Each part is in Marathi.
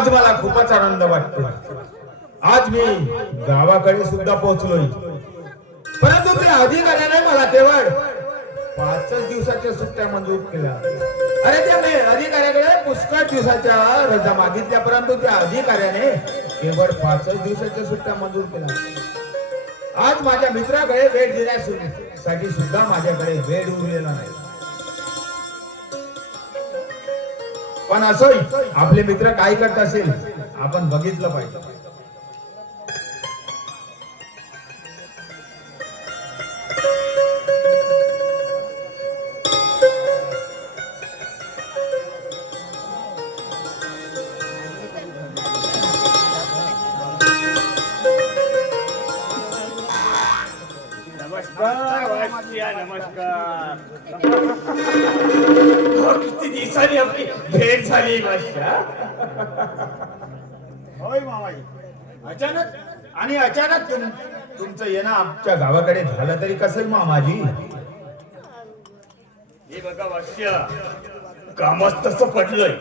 आज मला खूपच आनंद वाटतो. आज मी गावाकडे सुद्धा पोहोचलोय, परंतु त्या अधिकाऱ्याने मला केवळ 5 दिवसाच्या सुट्ट्या मंजूर केल्या. अरे त्या अधिकाऱ्याकडे पुष्कळ दिवसाच्या रजा मागितल्या, परंतु त्या अधिकाऱ्याने केवळ 5 दिवसाच्या सुट्ट्या मंजूर केल्या. आज माझ्या मित्राकडे भेट देण्यासाठी सुद्धा माझ्याकडे वेळ उरलेला नाही. पण असोही आपले मित्र काय करत असेल आपण बघितलं पाहिजे. नमस्कार. किती दिवसांनी आपली भेट झाली बादशाह. होय मामाजी, अचानक तुमचं येणं आमच्या गावाकडे झालं तरी कसं मामाजी? हे बघा बादशाह, कामच तसं पडलंय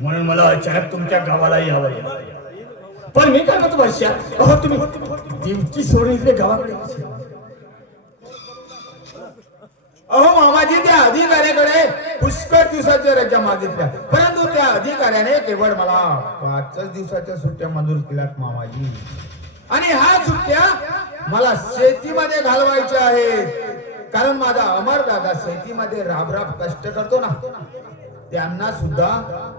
म्हणून मला अचानक तुमच्या गावाला यावं लागलं. पण मी काय म्हणतो बादशाह, अहो तुम्ही दिवची सोडून इकडे गावाकडे. अहो मामाजी, त्या अधिकाऱ्याकडे पुष्कळ दिवसाच्या रजा मागितल्या, परंतु त्या अधिकाऱ्याने केवळ मला 5 दिवसाच्या सुट्ट्या मंजूर केल्यात मामाजी. आणि ह्या सुट्ट्या मला शेतीमध्ये घालवायच्या आहेत, कारण माझा अमर दादा शेतीमध्ये राबराब कष्ट करतो ना, त्यांना सुद्धा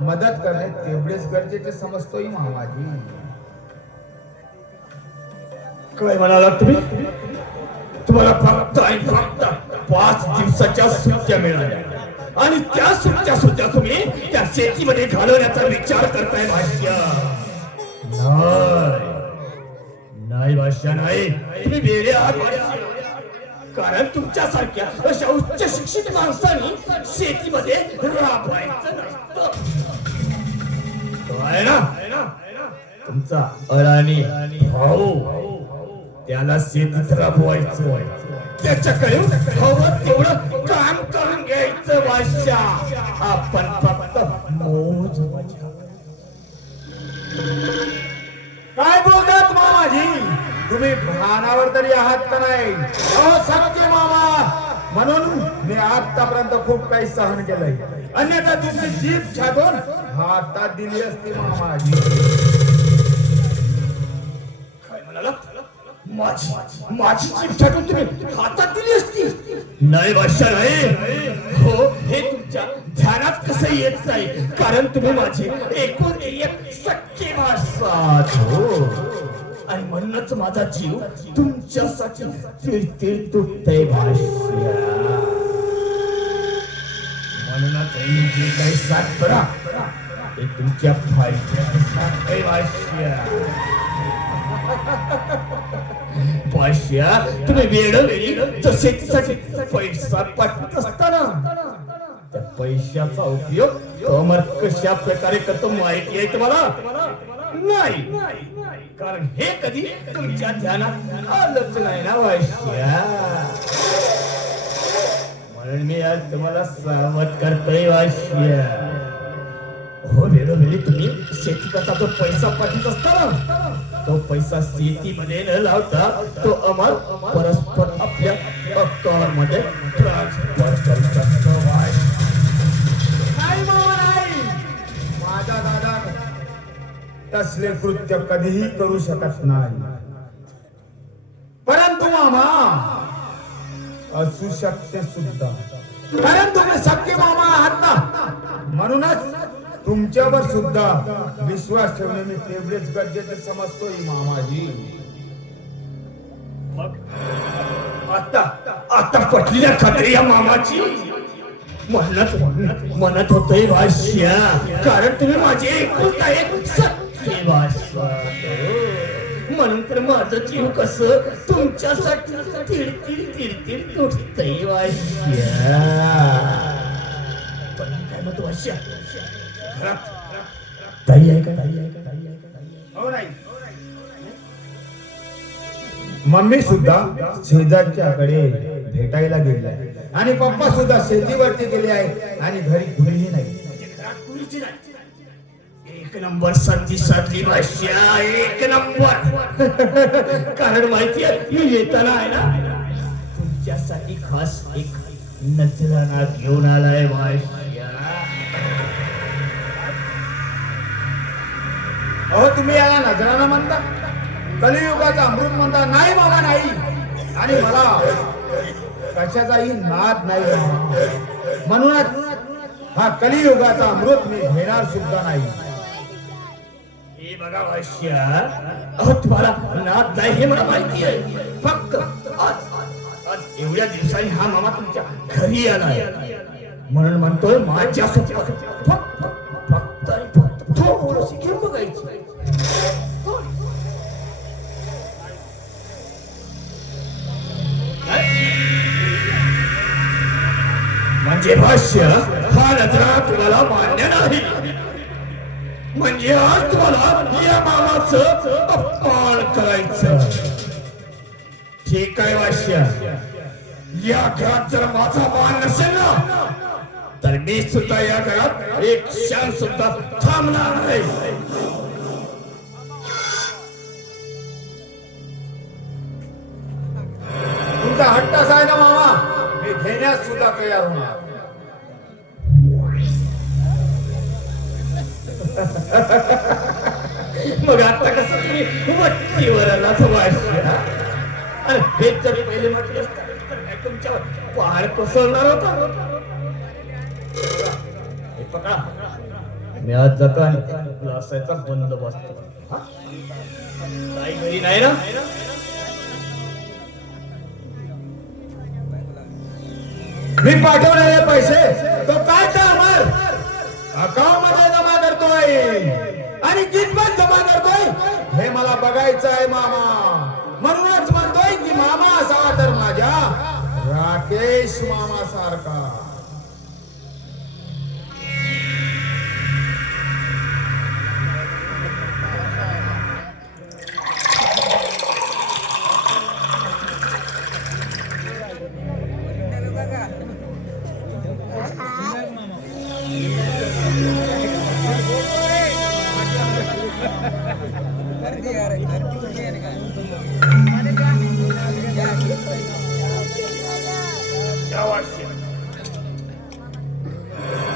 मदत करणे तेवढेच गरजेचे समजतोय मामाजी. काय म्हणाला तुम्ही? तुम्हाला फक्त 5 दिवसाच्या सुट्ट्या मिळाल्या आणि त्या सुट्ट्या सुद्धा तुम्ही त्या शेतीमध्ये घालवण्याचा विचार करताय बादशाह? नाही बादशाह, नाही. तुम्ही वेडे आहात बादशाह. कारण तुमच्यासारख्या अशा उच्च शिक्षित माणसांनी शेतीमध्ये राबवायचं नसतं. आहे ना तुमचा अडाणी भाऊ, त्याला शेतीत राबवायचं, त्याच्याकडे हवं तेवढं काम करून घ्यायचं बादशाह. आपण फक्त मोज मजा. काय बोलतात मामाजी? तुम्ही भानावर तरी आहात का नाही? अहो सत्य मामा, म्हणून मी आतापर्यंत खूप काही सहन केलंय, अन्यथा तुमची जीभ छाटून हातात दिली असती मामाजी. काय म्हणाला? माझी जीभ छाटून तुम्ही हातात दिली असती? नाही बादशाह, नाही. हो, हे तुमच्या ध्यानात कसं येत नाही, कारण तुम्ही माझे एकूण एक सख्खे भासात हो, आणि म्हणूनच माझा जीव तुमच्यासाठी तिळतिळ तुटतंय बादशाह. म्हणूनच जे काही साथ करा ते तुमच्या फायद्याने सांगतंय बादशाह. बादशाह, तुम्ही वेळोवेळी शेतीसाठी पैसा पाठवत असताना त्या पैशाचा उपयोग कमर कशा प्रकारे करतो माहिती आहे तुम्हाला? नाही, कारण हे कधी तुमच्या ध्यानात आलंच नाही ना बादशाह. म्हणून मी आज तुम्हाला सावध करतोय बादशाह. हो, वेळोवेळी तुम्ही शेती करता तो पैसा पाठवत असताना तो पैसा शेतीमध्ये न लावता तो अमर परस्पर आपल्या अकाउंट मध्ये ट्रान्सफर करत असतो. नाही मामा, नाही. माझा दादा तसले कृत्य कधीही करू शकत नाही, परंतु मामा असू शकते सुद्धा, कारण तुम्ही सख्खे मामा आहात ना, म्हणूनच तुमच्यावर सुद्धा विश्वास ठेवणे मी तेवढेच गरजेचे समजतोय मामाजी. आता पटल्या खात्री या मामाची म्हणत होतोय बादशाह, कारण तुम्ही माझे एकुलता एक सख्खे बादशाह, म्हणून तर माझं जीव कसं तुमच्यासाठी तिळतिळ तुटतंय बादशाह. पण काय म्हणतो बादशाह, ताई आहे का? हो नाही, मम्मी सुद्धा शेजारच्याकडे भेटायला गेली आहे आणि पप्पा सुद्धा शेतीवरती गेले आहे आणि घरी कुणीही नाही. एक नंबर संधी साधली भाष्या, एक नंबर. कारण माहितीये मी येताना आहे ना तुमच्यासाठी खास एक नजराणा घेऊन आलाय भाष्या. अहो तुम्ही याला नजराना म्हणता, कलियुगाचा अमृत म्हणता? नाही मामा नाही. आणि मला कशाचाही नाद नाही मामा. म्हणूनच हा कलियुगाचा अमृत मी घेणार सुद्धा नाही. हे बघा भाष्या, अहो तुम्हाला नाद नाही हे मला माहिती आहे. फक्त आज एवढ्या दिवसांनी हा मामा तुमच्या घरी आलाय म्हणून म्हणतोय माझ्या सोबत फक्त आणि फक्त थोडीशी घेऊन बघायची. म्हणजे भाष्य हा नजरा तुम्हाला मान्य नाही. म्हणजे आज तुम्हाला या मामाचं अपमान करायचं. ठीक आहे भाष्य, या घरात जर माझा मान नसेल ना तर मी सुद्धा या घरात एक क्षण सुद्धा थांबणार नाही. तुमचा हट्ट असा आहे ना मामा, मी घेण्यास सुद्धा तयार होणार. मग आता कसं तुम्ही वट्टीवर आलात भाष्य? अरे हे जरी पहिले म्हटलं तर काय तुमच्यावर पहाड कोसळणार होता. हे पकडा, मी आज जातो आणि तुला असायचा बंदोबस्त. काही घरी नाही ना? मी पाठवलेले पैसे तो काय अमर अकाउंट मध्ये जमा करतोय आणि कितपत जमा करतोय हे मला बघायचं आहे मामा. म्हणूनच म्हणतोय की मामा असावा तर माझ्या राकेश मामा सारखा.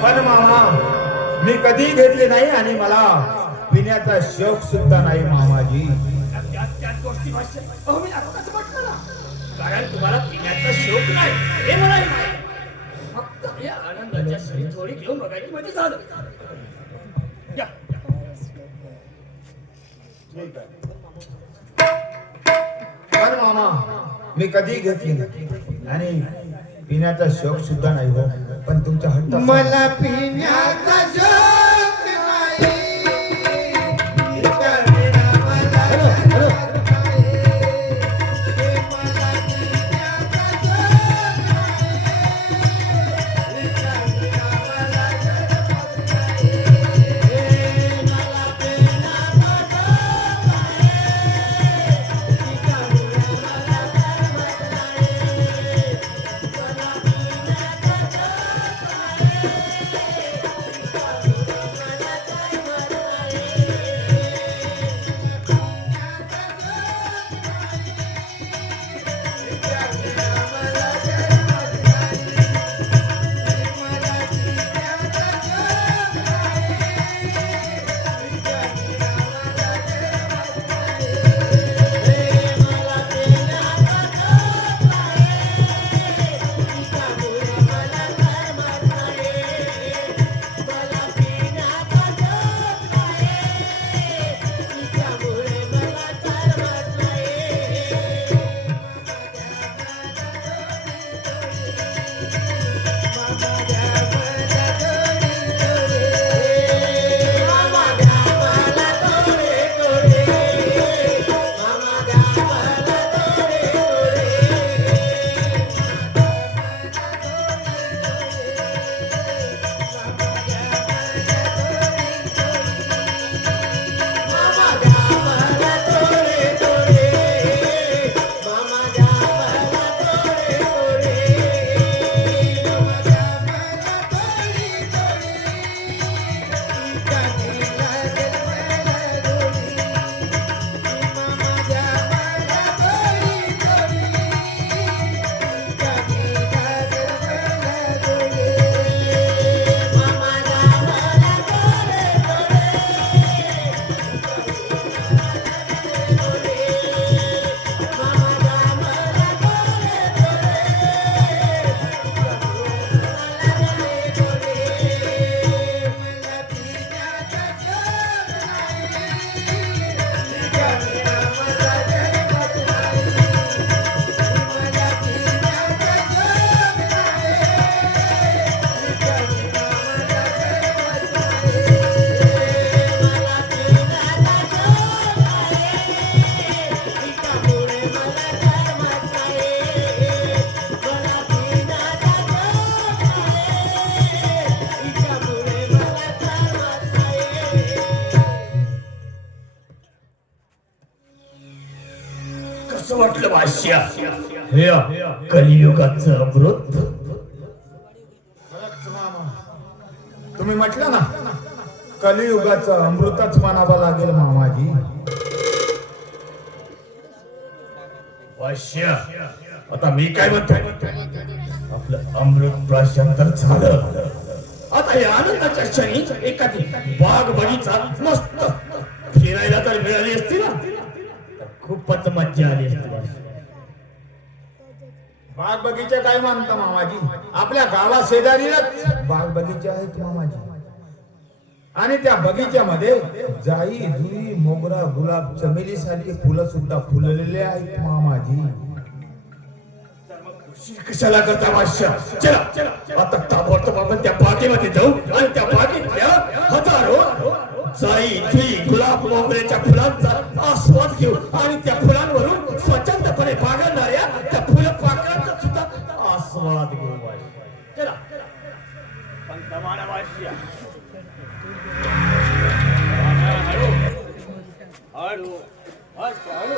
पण मामा मी कधी घेतले नाही आणि मला पिण्याचा शौक सुद्धा नाही मामाजी. त्याच गोष्टी भाष्य अहो मी आत्ताच म्हटलं ना, कारण तुम्हाला पिण्याचा शौक नाही हे मला फक्त या आनंदाच्या सरी थोडी घेऊन बघायची म्हणजे झालं. या. ठीक आहे. पण मामा मी कधी घेतली नाही आणि पिण्याचा शौक सुद्धा नाही हो. पण तुमचा हट्ट मला पिण्याचा शौक नाही. कसं वाटलं भाष्या? हे कलियुगाचं अमृत. खरंच मामा, तुम्ही म्हटलं ना कलियुगाचं अमृतच म्हणावं लागेल मामाजी. भाष्या, आता मी काय म्हणतोय, आपलं अमृत प्राशन तर झालं. आता या आनंदाच्या क्षणी एखादी बाग बगीचा मस्त फिरायला तर मिळाली असती ना, तर खूपच मज्जा आली असती. बाग बगीचा काय मानता मामाजी? आपल्या गावा शेजारीलाच बाग बगीचे आहेत मामाजी. आणि त्या बगीच्यामध्ये जाई जुई मोगरा गुलाब चमेली सारखी फुलं सुद्धा फुललेले आहेत मामाजी. कशाला करता भाष्य? चला आता ताबडतोब आपण त्या बागेमध्ये जाऊ आणि त्या बागेतल्या हजारो जाई जुई गुलाब मोगऱ्याच्या फुलांचा आस्वाद घेऊ आणि त्या फुलांवरून स्वच्छंदपणे बागडणाऱ्या त्या फुलपाखरांचा सुद्धा आस्वाद घेऊ. चला पंतमाना भाष्य. हळू हळू हळू